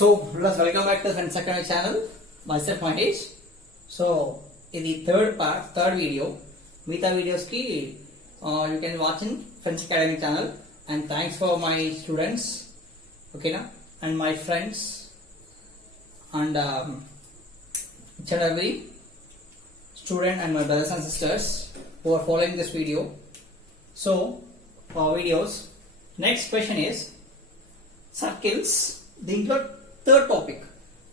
So let's welcome back to Friends Academy channel. Myself Mahesh. So ఇది third video. మిగతా videos కి you can watch in Friends Academy channel. And thanks for my students, okay na, and my friends, and each and every student and my brothers and sisters who are following this video. So for videos, next question is circles. దీంట్లో third topic.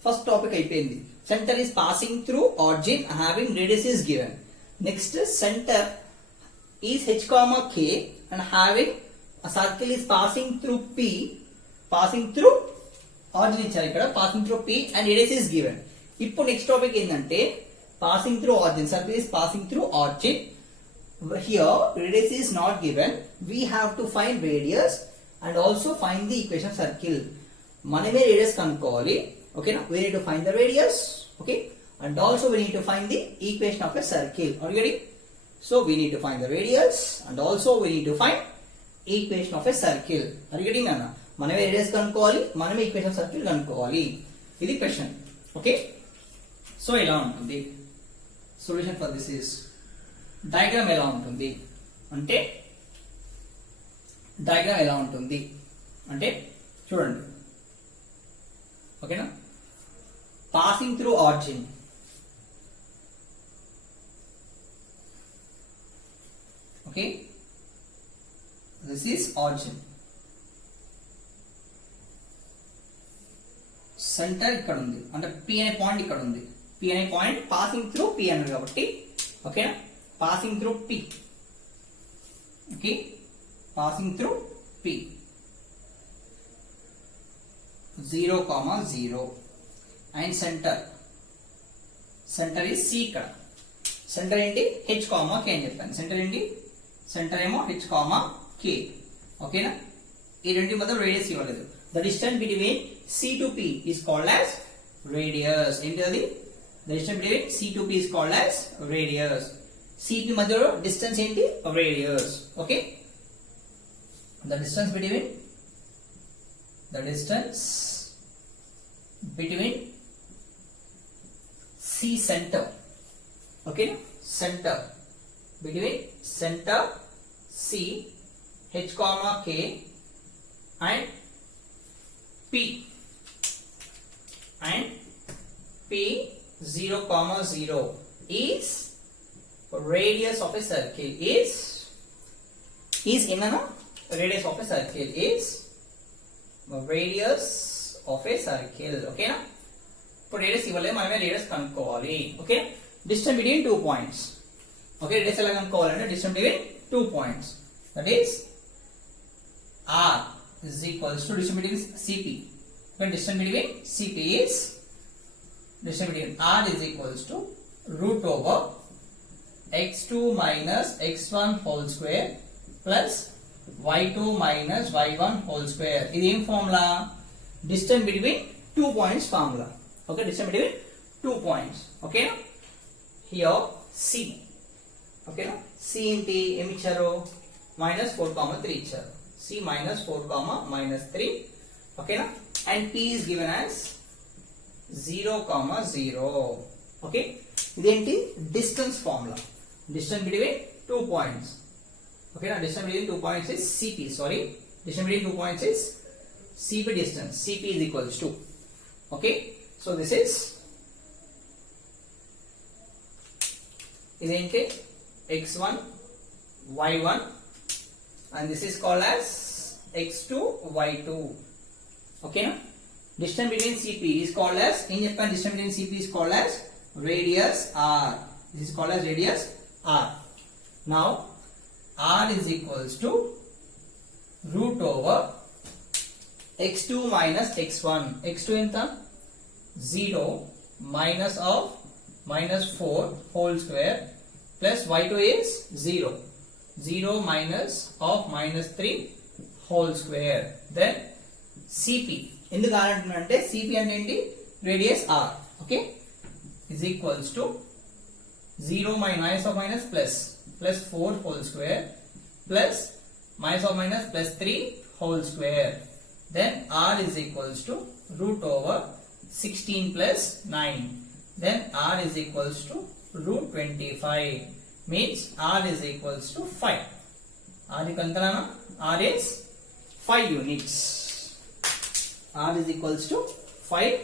First topic అయిపోయింది. Centre is passing through origin having radius is given. Next centre is h, k and having a circle is passing through p, passing through origin ఇచ్చారు ఇక్కడ, passing through p and radius is given. ఇప్పుడు next topic ఏంటంటే passing through origin. Circle is passing through origin. Here radius is not given. We have to find radius and also find the equation of circle. మనమే radius కనుక్కోవాలి. ఓకేనా? we need to find the radius, okay, and also we need to find the equation of a circle. Are you ready? So we need to find the radius and also we need to find equation of a circle. Are you getting Anna? మనమే radius కనుక్కోవాలి, మనమే equation of circle కనుక్కోవాలి. ఇది question. Okay, so ఎలా ఉంటుంది solution for this is, diagram ఎలా ఉంటుంది అంటే, డయాగ్రామ్ ఎలా ఉంటుంది అంటే చూడండి. ఓకేనా? Passing through origin, okay, this is origin. Centre ఇక్కడ ఉంది అంటే పి అనే పాయింట్ ఇక్కడ ఉంది. పి అనే పాయింట్ పాసింగ్ త్రూ పి అన్నారు కాబట్టి, ఓకేనా, passing through P, okay, passing through P 0, 0 and centre is C. ఇక్కడ సెంటర్ ఏంటి h, k అని చెప్పాను. సెంటర్ ఏంటి, సెంటర్ ఏమో h, k. ఓకేనా? ఈ రెండు మధ్య రేడియస్ ఇవ్వలేదు. The distance between C to P is called as radius. ఏంటి అది? The distance between C to P is called as radius. C P మధ్యలో డిస్టెన్స్ ఏంటి? Radius. Okay, the distance between C center, okay, center between center C, h, k and P 0, 0 is radius of a circle. Is in a radius of a circle is radius of a circle. Okay na? ఇప్పుడు radius ఇవ్వలేదు, మనమే radius కనుక్కోవాలి. Okay, distance between 2 points. Okay, radius ఎలా కనుక్కోవాలంటే distance between 2 points, that is r is equals to distance between CP. When distance between CP is, distance between r is equals to root over x2 minus x1 whole square plus y2 minus y1 whole square. ఇది ఏం formula? Distance between 2 points formula. Okay, distance between 2 points. Okay, here C. Okay, C ఏంటి ఏమి ఇచ్చారు? -4, 3 ఇచ్చారు. C -4, -3. Okay, and P is given as 0, 0. Okay, ఇదేంటి? Distance formula. Distance between 2 points. Okay, now distance between 2 points is CP. Sorry, distance between 2 points is CP distance. CP is equals to, okay, so this is idente x1 y1 and this is called as x2 y2. Okay, now distance between CP is called as, in Japan distance between CP is called as radius r. This is called as radius r. Now r is equals to root over x2 minus x1. x2 ఎంత? 0 minus of -4 whole square plus y2 is 0. 0 minus of -3 whole square. Then CP. ఎందుకు r అంటున్నానంటే CP అంటే ఏంటి? Radius r. Okay, is equals to 0 minus of minus plus 4 whole square plus minus of minus plus 3 whole square. Then r is equals to root over 16 plus 9. Then r is equals to root 25. Means r is equals to 5. r is 5 units. r is equals to 5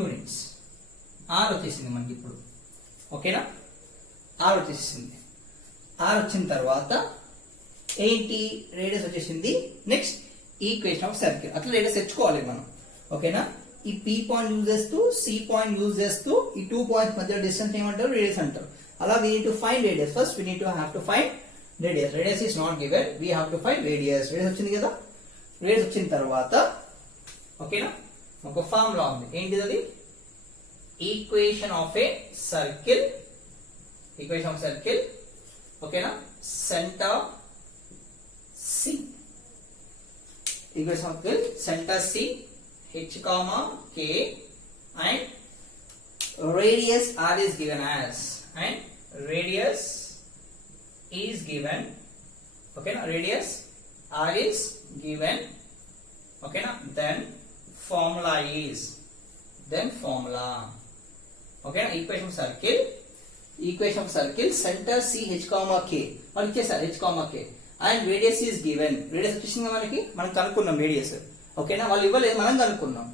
units. r వచ్చేసింది మనకి ఇప్పుడు. ఓకేనా? r వచ్చేసింది. r వచ్చిన తర్వాత ఏంటి? రేడియస్ వచ్చేసింది. Next equation of circle. అట్లా రేడియస్ తెచ్చుకోవాలి మనం. ఓకేనా? ఈ P పాయింట్ యూజ్ చేస్తూ C పాయింట్ యూజ్ చేస్తూ ఈ 2 పాయింట్స్ మధ్య డిస్టెన్స్ ఏమంటారు? రేడియస్ అంటారు. అలా we need to find radius. First we need to have to find radius. Radius is not given. We have to find radius. Radius వచ్చింది కదా? Radius వచ్చిన తర్వాత ఓకేనా? ఒక ఫార్ములా ఉంది. ఏంటిది అది? Equation of a circle. Equation of circle. ఓకేనా? Centre C. Equation of circle centre C h comma k and radius r is given as, and radius is given. Okay na? Radius r is given. Okay na? Then formula is, then formula. Okay na? Equation of circle. Equation of circle center C h comma k. వాళ్ళు ఇచ్చేసారు h comma k and radius is given. Radius వచ్చేసింది మనకి. మనం కనుక్కున్నాం రేడియస్. ఓకేనా? వాళ్ళు ఇవ్వలేదు, మనం కనుక్కున్నాం.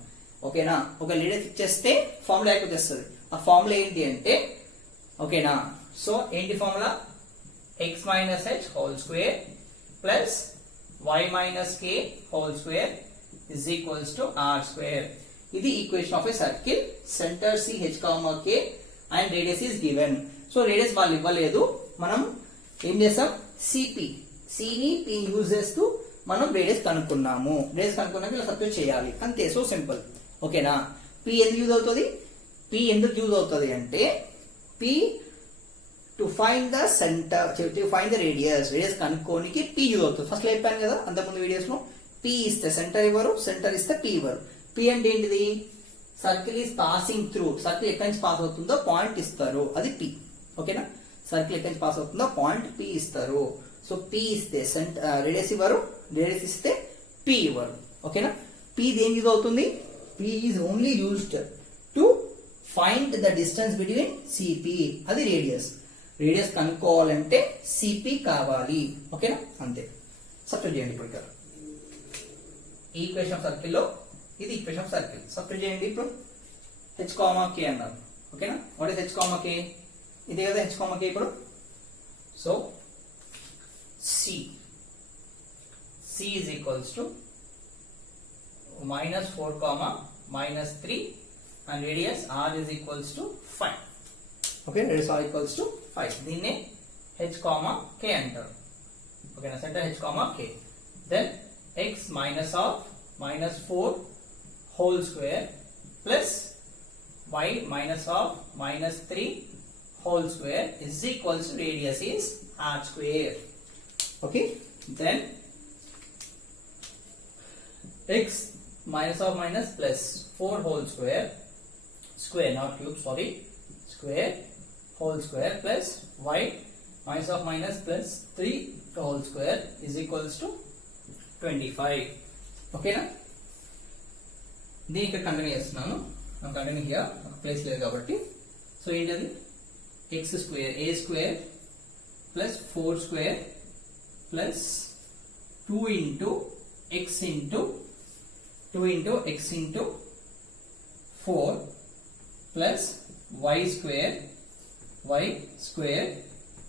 ఓకేనా? ఒక రేడియస్ ఇచ్చేస్తే ఫార్ములా అయిపోతే వస్తుంది. ఆ ఫార్ములా ఏంటి అంటే ఓకేనా? సో ఏంటి formula? x minus h whole square plus y minus k whole square is equals to r square. ఇది equation of a circle centre C h comma k and radius is given. So radius వాళ్ళు ఇవ్వలేదు, మనం ఏం చేస్తాం? C ని P use చేస్తూ మనం రేడియస్ కనుక్కున్నాము. రేడియస్ కనుక్కున్నాక ఇలా సబ్స్టిట్యూట్ చేయాలి అంతే. So simple. ఓకేనా? P ఎందుకు యూజ్ అవుతుంది? P ఎందుకు యూజ్ అవుతుంది అంటే P to find the centre, to find the radius. Radius కనుక్కోనికి P యూజ్ అవుతుంది. ఫస్ట్ లో చెప్పాను కదా అంతకుముందు వీడియోస్ లో. P ఇస్తే సెంటర్ ఇవ్వరు, సెంటర్ ఇస్తే P ఇవ్వరు. P అంటే ఏంటిది? Circle is passing through. Circle ఎక్కడి నుంచి పాస్ అవుతుందో పాయింట్ ఇస్తారు, అది P. ఓకేనా? సర్కిల్ ఎక్కడి నుంచి పాస్ అవుతుందో పాయింట్ P ఇస్తారు. సో P ఇస్తే రేడియస్ ఇవ్వరు, రేడియస్ ఇస్తే P ఇవ్వరు. ఓకేనా? P దేని యూజ్ అవుతుంది? P is only used to find the distance between CP. అది రేడియస్. రేడియస్ కనుక్కోవాలంటే CP కావాలి. ఓకేనా? అంతే. సబ్స్టిట్యూట్ చేయండి ఇప్పుడు ఇక్కడ. ఈక్వేషన్ ఆఫ్ సర్కిల్ లో ఇది ఈక్వేషన్ ఆఫ్ సర్కిల్. సబ్స్టిట్యూట్ చేయండి ఇప్పుడు. h కామా k అన్నారు. ఓకేనా? What is h comma k? ఇదే కదా h కామా k ఇప్పుడు. So C is equals to minus 4 comma minus 3 and radius r is equals to 5. Okay, radius r equals to 5. దీన్నే h comma k అంటారు. ఓకే నా? Centre h comma k. Then x minus of minus 4 whole square plus y minus of minus 3 whole square is equals to radius is r square. Okay, then x minus of minus plus 4 whole square, square not cube, sorry, square whole square plus y minus of minus plus 3 whole square is equals to 25. Okay na? దీని ఇక్కడ కంటిన్యూ చేస్తున్నాను. Continue here place లేదు కాబట్టి. సో ఏంటది? x square a square plus 4 square plus 2 into x into 4 plus y square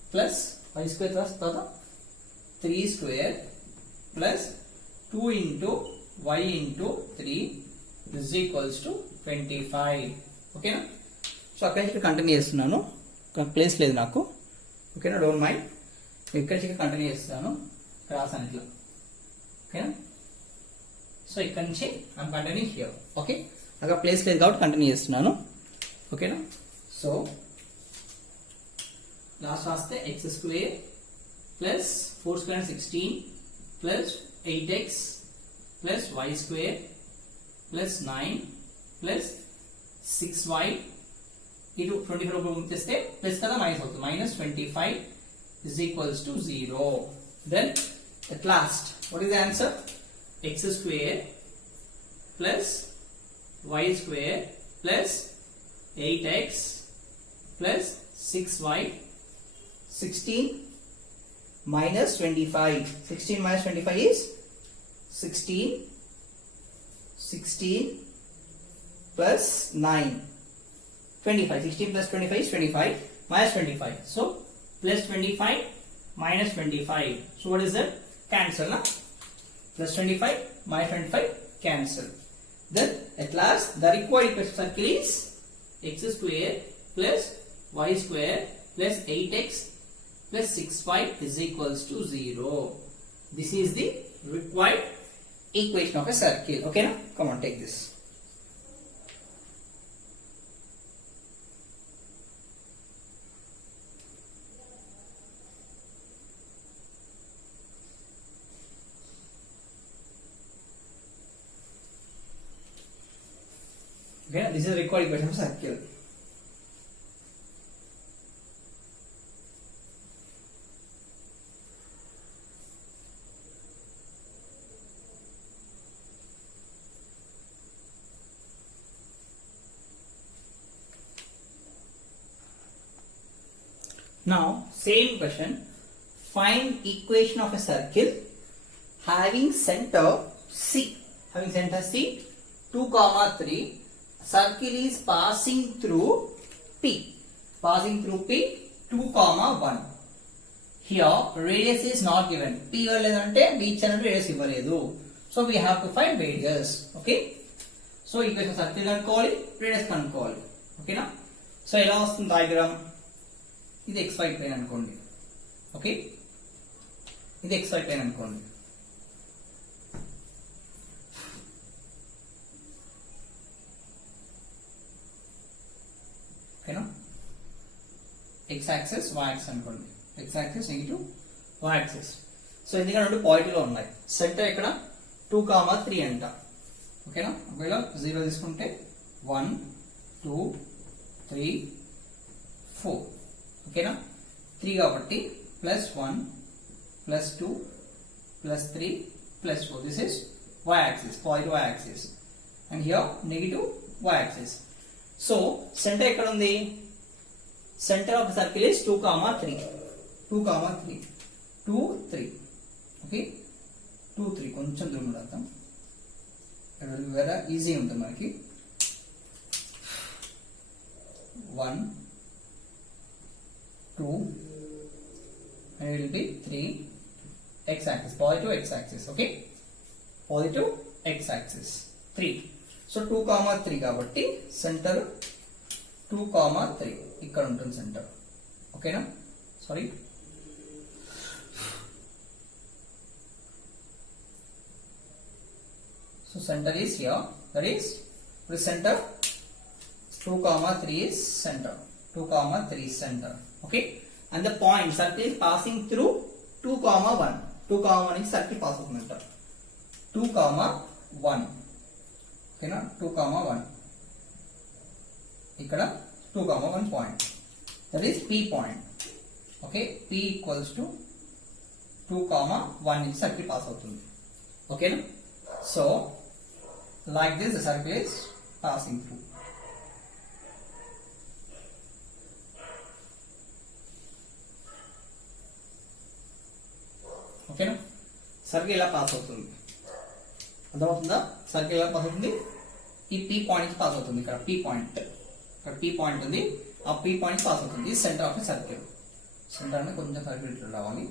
plus y square plus 3 square plus 2 into y into 3 is equals to 25. ఓకేనా? సో అక్కడి నుంచి కంటిన్యూ చేస్తున్నాను. ప్లేస్ లేదు నాకు. ఓకేనా? Don't mind. ఇక్కడి నుంచి కంటిన్యూ చేస్తాను. క్రాస్ అని ఇట్లా. ఓకేనా? సో ఇక్కడ నుంచి ఐమ్ కంటిన్యూ హియర్. ఓకే, అక్కడ ప్లేస్ లేదు కాబట్టి కంటిన్యూ చేస్తున్నాను. ఓకేనా? సో లాస్ట్ రాస్తే ఎక్స్ స్క్వేర్ ప్లస్ 4 స్క్వేర్ 16 plus 8x plus y square plus 9 plus 6y ఇటు 24 పంపిస్తే ప్లస్ కదా మైనస్ అవుతుంది. మైనస్ 25 is equals to 0. Then at last, what is the answer? X square plus y square plus 8x plus 6y 16 minus 25. 16 minus 25 is 16. 16 plus 9 25. 16 plus 25 is 25 minus 25. So plus 25 minus 25. So what is that? Cancel. Na? Plus 25 minus 25 cancel. Then at last the required equation circle is x square plus y square plus 8x plus 6y is equals to 0. This is the required equation of a circle. Okay, now come on, take this. Okay, this is the required equation of a circle. Now, same question. Find equation of a circle having center C. Having center C, 2, 3. Circle is passing through P. Passing through P, 2, 1. Here, radius is not given. P valledante B channel radius ivvaledu. So, we have to find radius. Okay. So, equation circle kanukovali, radius kanukovali. Okay na? So, ela vastundi diagram. ఇది xy plane అనుకోండి. ఓకే, ఇది xy plane అనుకోండి. ఓకేనా, x axis y axis అనుకోండి. x axis negative, y axis. So ఎందుకంటే రెండు పాయింట్లు ఉన్నాయి. సెంటర్ ఇక్కడ 2, 3 అంట. ఓకేనా, ఒకవేళ 0 తీసుకుంటే 1, 2, 3, 4. ఓకేనా, 3 కాబట్టి ప్లస్ 1 ప్లస్ 2 ప్లస్ 3 ప్లస్ 4. This is y axis, point y axis. And here negative y axis. So centre ఎక్కడ ఉంది? Centre of the circle is 2, 3. 2, 3. 2, 3. ఓకే, 2, 3 కొంచెం దూరం రాద్దాం. వేరే ఈజీ ఉంటుంది మనకి. 1, 2 and it will be 3 x axis, positive x axis. Okay, positive x axis 3. So 2, 3 కాబట్టి సెంటర్ 2, 3 ఇక్కడ ఉంటుంది సెంటర్. ఓకేనా, sorry, so center is here, that is the center 2, 3 is center. 2, 3 center. Okay, and the point circle is passing through 2, 1. 2, 1 is circle pass అవుతుందంట. 2, 1. ఓకేనా, 2, 1. ఇక్కడ 2, 1 point, that is P point. Okay, P equals to 2, 1 నుంచి circle pass అవుతుంది. ఓకేనా, so like this the circle is passing through. ఓకేనా, సర్కిల్ ఇలా పాస్ అవుతుంది. అర్థమవుతుందా? సర్కిల్ ఇలా పాస్ అవుతుంది. ఈ పీ పాయింట్ పాస్ అవుతుంది. ఇక్కడ పీ పాయింట్, ఇక్కడ పీ పాయింట్ ఉంది. ఆ పీ పాయింట్ పాస్ అవుతుంది. ఈ సెంటర్ ఆఫ్ సర్కిల్. సెంటర్ అంటే కొంచెం సర్కిల్ ఇట్లా రావాలి.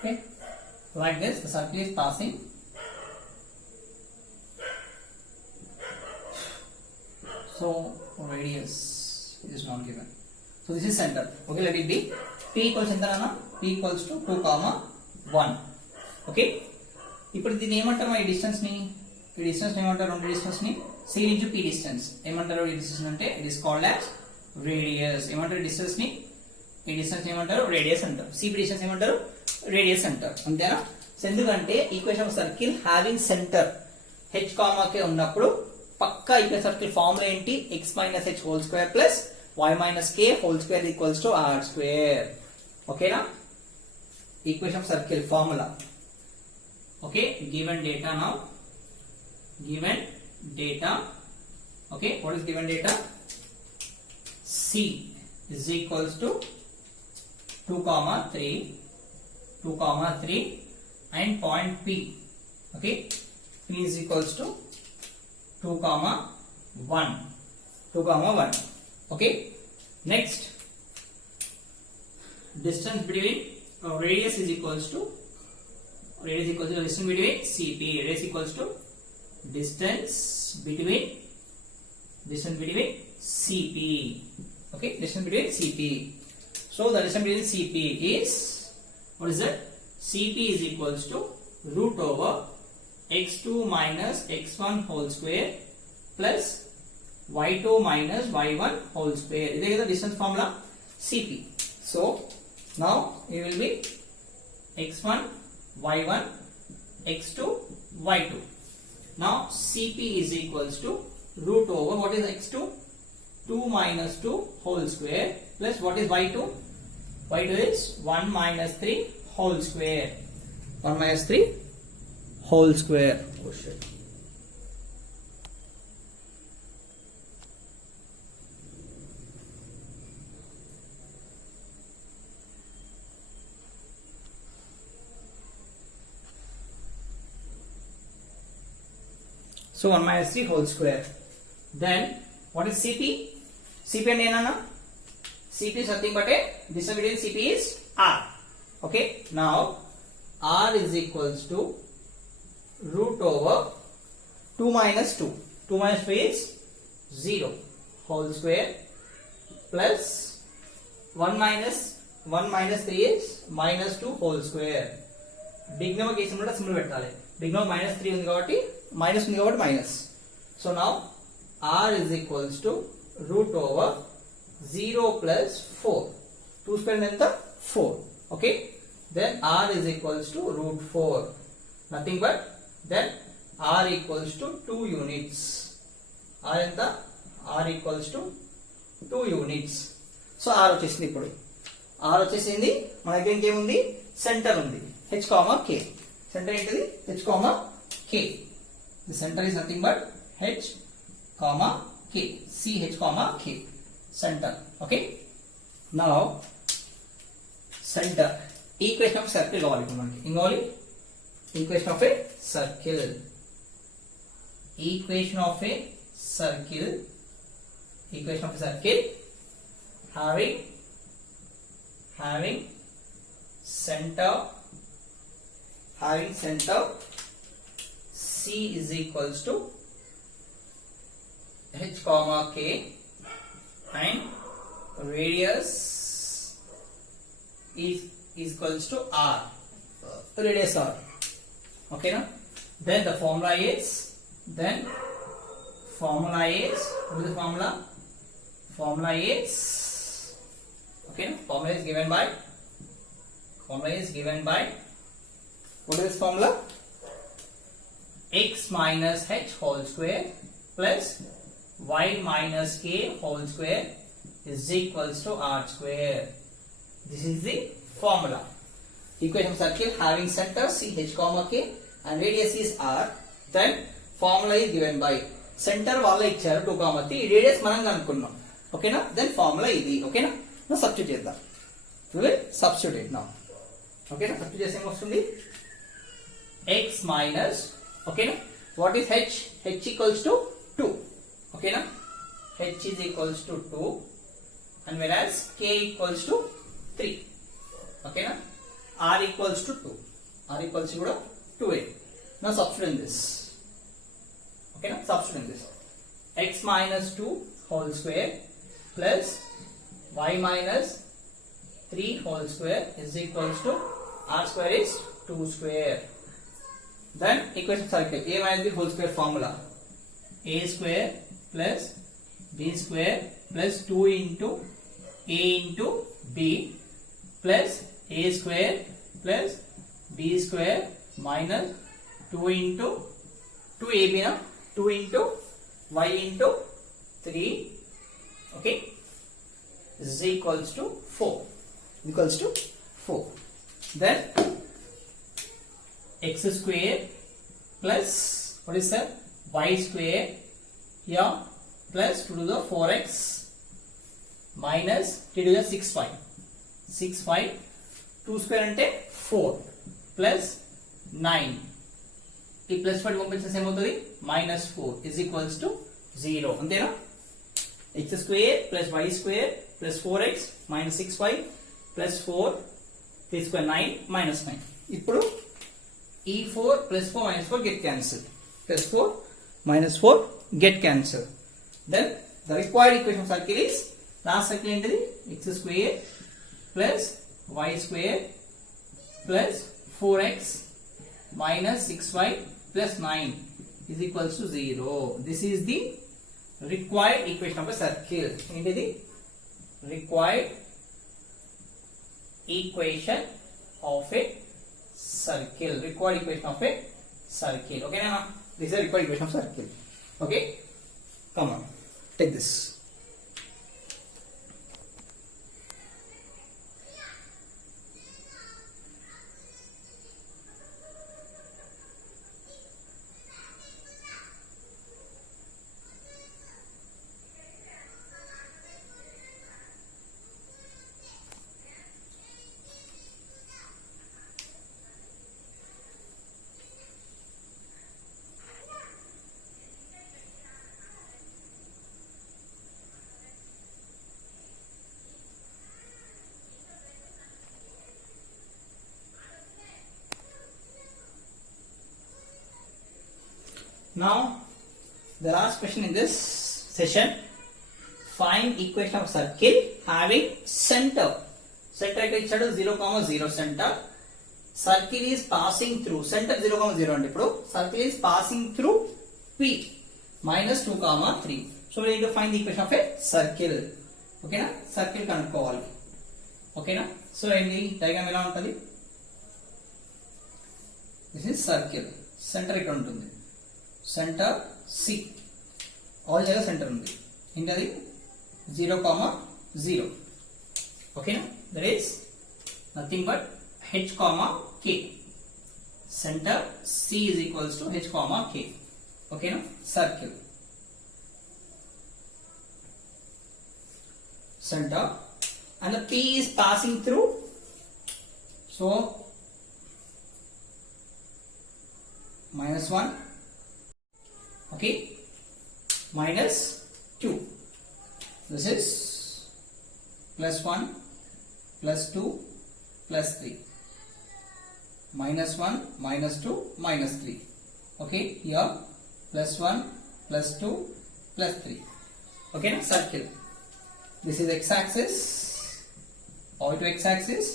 Okay, like this the circle is passing. So radius is not given. So this is center. Okay, let it be. P equals ఎంత అన్న? P equals to 2, 1. Okay, ఇప్పుడు దీన్ని ఏమంటారు? ఈ డిస్టెన్స్ ని, ఈ డిస్టెన్స్ ఏమంటారు? రెండు డిస్టెన్స్ ని C into P డిస్టెన్స్ ఏమంటారు? ఈ డిస్టెన్స్ అంటే it is called as radius. ఏమంటారు డిస్టెన్స్ ని? ఈ డిస్టెన్స్ ఏమంటారు? రేడియస్ అంటారు. సిపి డిస్టెన్స్ ఏమంటారు? రేడియస్ అంటారు. అంతేనా? సో ఎందుకంటే equation of circle having centre H comma K ఉన్నప్పుడు పక్కా ఈక్వేషన్ సర్కిల్ ఫార్ములా ఏంటి? X minus h whole square plus y minus k whole square equals to r square. Okay na? Equation of circle formula. Okay, given data now. Given data. Okay, what is given data? C is equals to 2 comma 3 and point P. Okay, P is equals to 2 comma 1. Okay, next distance between radius is equals to distance between CP. Radius equals to distance between CP. Okay, distance between CP. So the distance between CP is, what is that? CP is equals to root over x2 minus x1 whole square plus y2 minus y1 whole square. This is the distance formula CP. So now it will be x1 y1 x2 y2. Now CP is equals to root over, what is x2? 2 minus 2 whole square plus what is y2? Y2 is 1 minus 3 whole square. 1 minus 3 whole square. Oh shit. So 1 minus 3 whole square. Then what is CP? CP and Nana? CP is nothing but a distance between CP is R. Okay. Now R is equals to root over 2 minus 2. 2 minus 2 is 0 whole square plus 1 minus 3 is minus 2 whole square. Big number case symbol పెట్టాలి. Big number minus 3 ఉంది కాబట్టి minus. So now R is equals to root over 0 plus 4. 2 square ఎంత? 4. Okay. Then R is equals to root 4. Nothing but then R equals to 2 units. R ఎంత? R equals to 2 units. So R వచ్చేసింది ఇప్పుడు. R వచ్చేసింది. మన దగ్గర ఇంకేముంది? సెంటర్ ఉంది. H, K. సెంటర్ ఏంటిది? H, K. The center is nothing but H, K. C, H, K. Center. Okay. Now center. Equation of circle కావాలి ఇప్పుడు మనకి. ఇంకోవాలి equation of a circle. Equation of a circle. Equation of a circle having center C is equals to H, K and radius is equals to R. Radius R. Okay, now then the formula is what is the formula? Formula is okay. Formula is given by what is this formula? X minus h whole square plus y minus k whole square is equals to r square. This is the formula. Equation of circle having center C, H, K and radius is r. Then formula is given by center వాళ్ళ ఇచ్చారు 2, 3 radius మనం కనుక్కున్నాం. ఓకేనా? Then formula ఇది. ఓకేనా? now substitute చేద్దాం. we will substitute now. ఓకేనా? substitute చేస్తే ఏమొస్తుంది? x minus, okay na? What is h? H equals to 2. Okay na? H is equals to 2 and whereas k equals to 3. Okay na? R equals to 2. R equals to 2a. Now substitute in this. Okay na? Substitute in this. X minus 2 whole square plus y minus 3 whole square is equals to r square is 2 square. Then equation of circle a minus b whole square formula: a square plus b square plus 2 into a into b plus a square plus b square minus 2 into 2ab na 2 into y into 3, okay, is equals to 4. Then x square plus what is that, y square here plus 2 to the 4x minus 3 to the 6y 2 square ante 4 plus 9 ఈ ప్లస్ 5 పంపించేసి ఏమవుతుంది -4 is equals to 0 అంతేనా. x square plus y square plus 4x minus 6y plus 4 3 square 9 minus 9. ఇప్పుడు ఈ 4 plus 4 minus 4 get cancelled. Plus 4 minus 4 get cancelled. Then the required equation of circle is, last circle ఏంటిది, x square plus y square plus 4x minus 6y plus 9 is equals to 0. This is the required equation of a circle. ఏంటిది, required equation of a circle. Required equation of a circle. Okay na? This is the required equation of circle. Okay, come on, take this. Now the last question in this session, find equation of circle having center. Center అయితే ఇచ్చాడు 0, 0 center. Circle is passing through center 0, 0 అంటే ఇప్పుడు circle is passing through P -2, 3. So we need to find the equation of a circle. ఓకేనా, సర్కిల్ కనుక్కోవాలి. ఓకేనా, సో ఏంటి డయాగ్రామ్ ఎలా ఉంటుంది, దిస్ ఇస్ సర్కిల్, సెంటర్ ఇక్కడ ఉంటుంది, సెంటర్ సి, ఆల్ జగह సెంటర్ ఉంది, ఏంటది 0, 0. ఓకేనా, that is nothing but h, k. Centre c is equals to h, k. ఓకేనా, circle center and the P is passing through, so -1, okay, -2, this is +1, +2, +3, -1, -2, -3, okay, here +1, +2, +3, okay, now circle. This is x-axis, positive x-axis,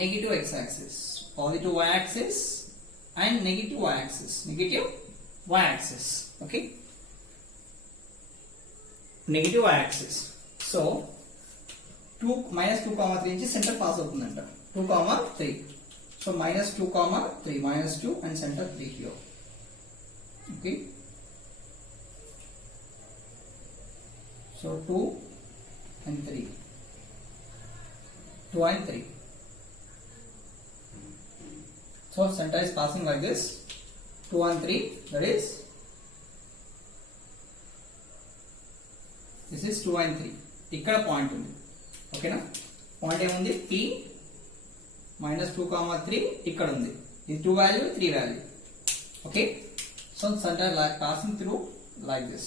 negative x-axis, positive y-axis, and negative y-axis, negative y-axis. Okay, negative y-axis. So 2 -2, 3 నుంచి centre pass అవుతుందంట, 2, 3. So -2, 3, -2 and center 3 here. Okay, so 2 and 3, 2 and 3. So center is passing like this, 2 and 3, that is this is 2 and 3. ఇక్కడ పాయింట్ ఉంది, ఓకేనా, పాయింట్ ఏముంది P -2, 3 ఇక్కడ ఉంది, ఇది 2 వాల్యూ 3 value. Okay, so centre like passing through like this.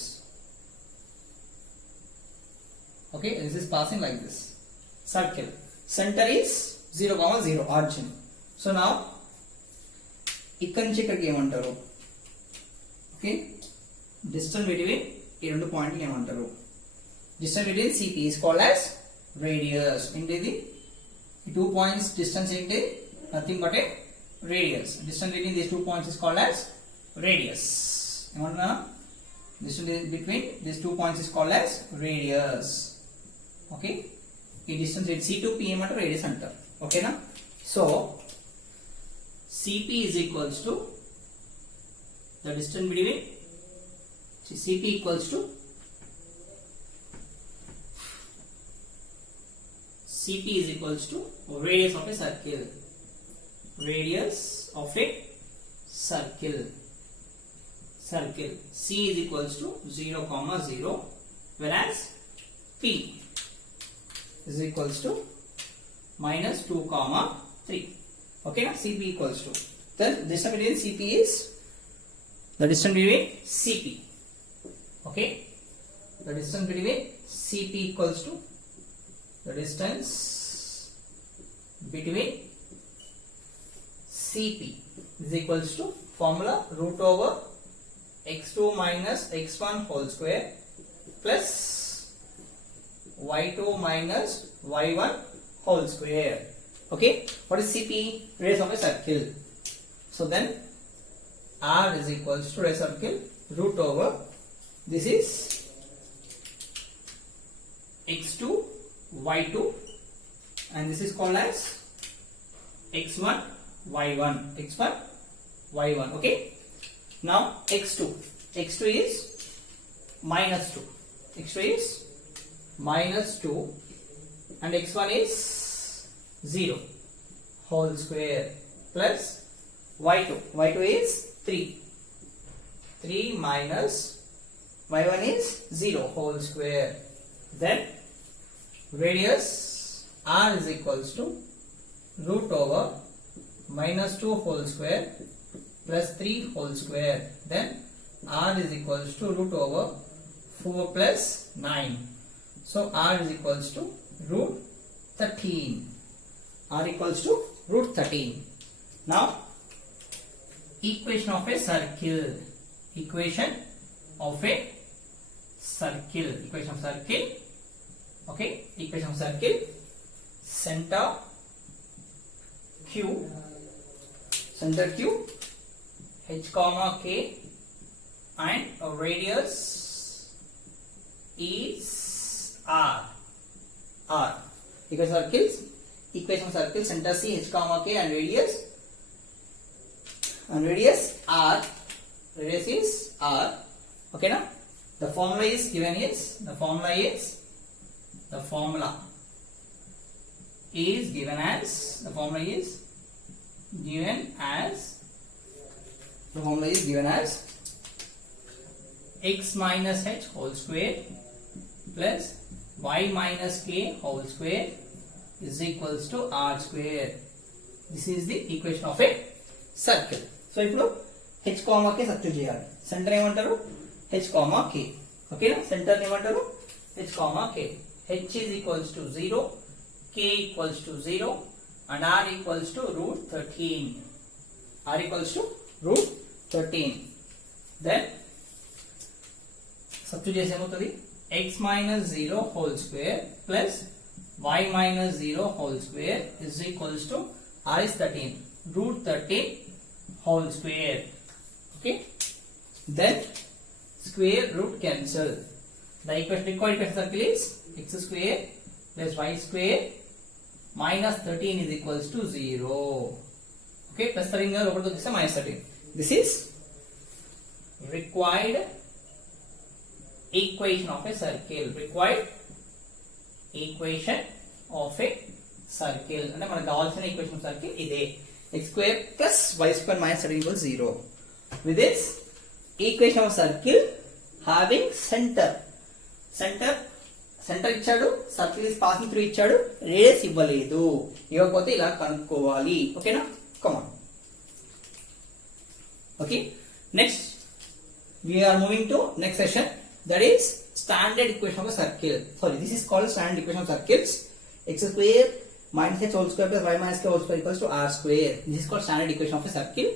Okay, this is passing like this. Circle. Center is 0, 0 origin. So now, ఇక్కడ నుంచి ఇక్కడికి ఏమంటారు, ఓకే, డిస్టెన్స్ బిట్వీన్ ఈ రెండు పాయింట్లు ఏమంటారు, distance between CP is called as radius. ఏంటిది, ఈ 2 points distance ఏంటి, nothing but a radius. Distance between these 2 points is called as radius. ఏమంటున్నా, distance between these 2 points is called as radius. Okay, ఈ distance c to p ఏమంటారు radius అంటారు. ఓకేనా? So cp is equals to the distance between cp equals to cp is equals to radius of a circle. Radius of a circle. C is equals to 0, 0, whereas p is equals to minus 2, 3. Okay, now cp equals to, then distance between cp is the distance between cp. Okay, the distance between cp equals to the distance between cp is equals to formula root over x2 minus x1 whole square plus y2 minus y1 whole square. Okay, what is cp? Radius of a circle. So then r is equals to radius of a circle root over, this is x2 y2 and this is called as x1 y1, x1 y1. Okay, now x2 is minus 2, x2 is minus 2 and x1 is 0 whole square plus y2 is 3 minus y1 is 0 whole square. Then radius r is equals to root over minus 2 whole square plus 3 whole square. Then r is equals to root over 4 plus 9. So r is equals to root 13. R equals to root 13. Now equation of a circle. Equation of a circle. Equation of circle. Okay, equation of circle. Center Q h comma k and radius is r. Equation of circle, center c, h comma k and radius r. Radius is r. Okay, now the formula is given is the formula is given as x minus h whole square plus y minus k whole square is equals to r square. This is the equation of a circle. So ఇప్పుడు h comma k substitute చేయాలి. సెంటర్ ఏమంటారు h comma k. ఓకేనా, సెంటర్ ఏమంటారు h comma k. h is equals to 0, k equals to 0 and r equals to root 13. R equals to root 13. Then substitute చేసి ఏమవుతుంది x minus 0 whole square plus y minus 0 whole square is equals to r is 13, root 13 whole square. Okay, then square root cancel. The required equation circle is x square plus y square minus 13 is equals to 0. Okay, plus 13 over to this minus 13. This is required equation of a circle. Required equation of a circle. అంటే మనకు కావాల్సిన equation of circle ఇదే, x square plus y square minus 13 equals 0. With this equation of circle having center ఇచ్చాడు, circle is passing through ఇచ్చాడు, radius ఇవ్వలేదు. ఇవ్వకపోతే ఇలా కనుక్కోవాలి. ఓకేనా, come on. Okay, next we are moving to next session, that is standard equation of a circle. Sorry, this is called standard equation of circles. X square minus h whole square plus y minus k whole square equals to r square. This is called standard equation of a circle.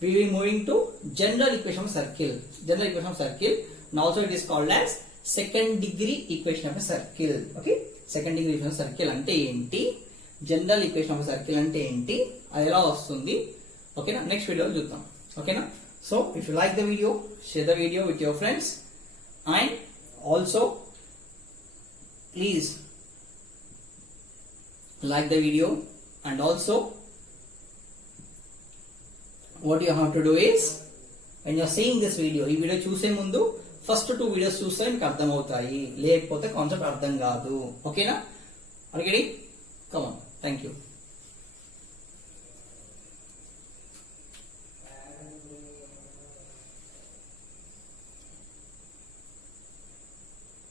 We will be moving to general equation of a circle. General equation of a circle, and also it is called as second degree equation of a circle. Okay, second degree equation of a circle అంటే ఏంటి, general equation of circle అంటే ఏంటి, అది ఎలా వస్తుంది. ఓకేనా, నెక్స్ట్ వీడియోలో చూద్దాం. ఓకేనా, so if you like the video, share the video with your friends and also please like the video, and also what you have to do is when you are seeing this video, ఈ వీడియో చూసే ముందు ఫస్ట్ 2 వీడియోస్ చూస్తే మీకు అర్థం అవుతాయి, లేకపోతే కాన్సెప్ట్ అర్థం కాదు. ఓకేనా? Already come on. Thank you.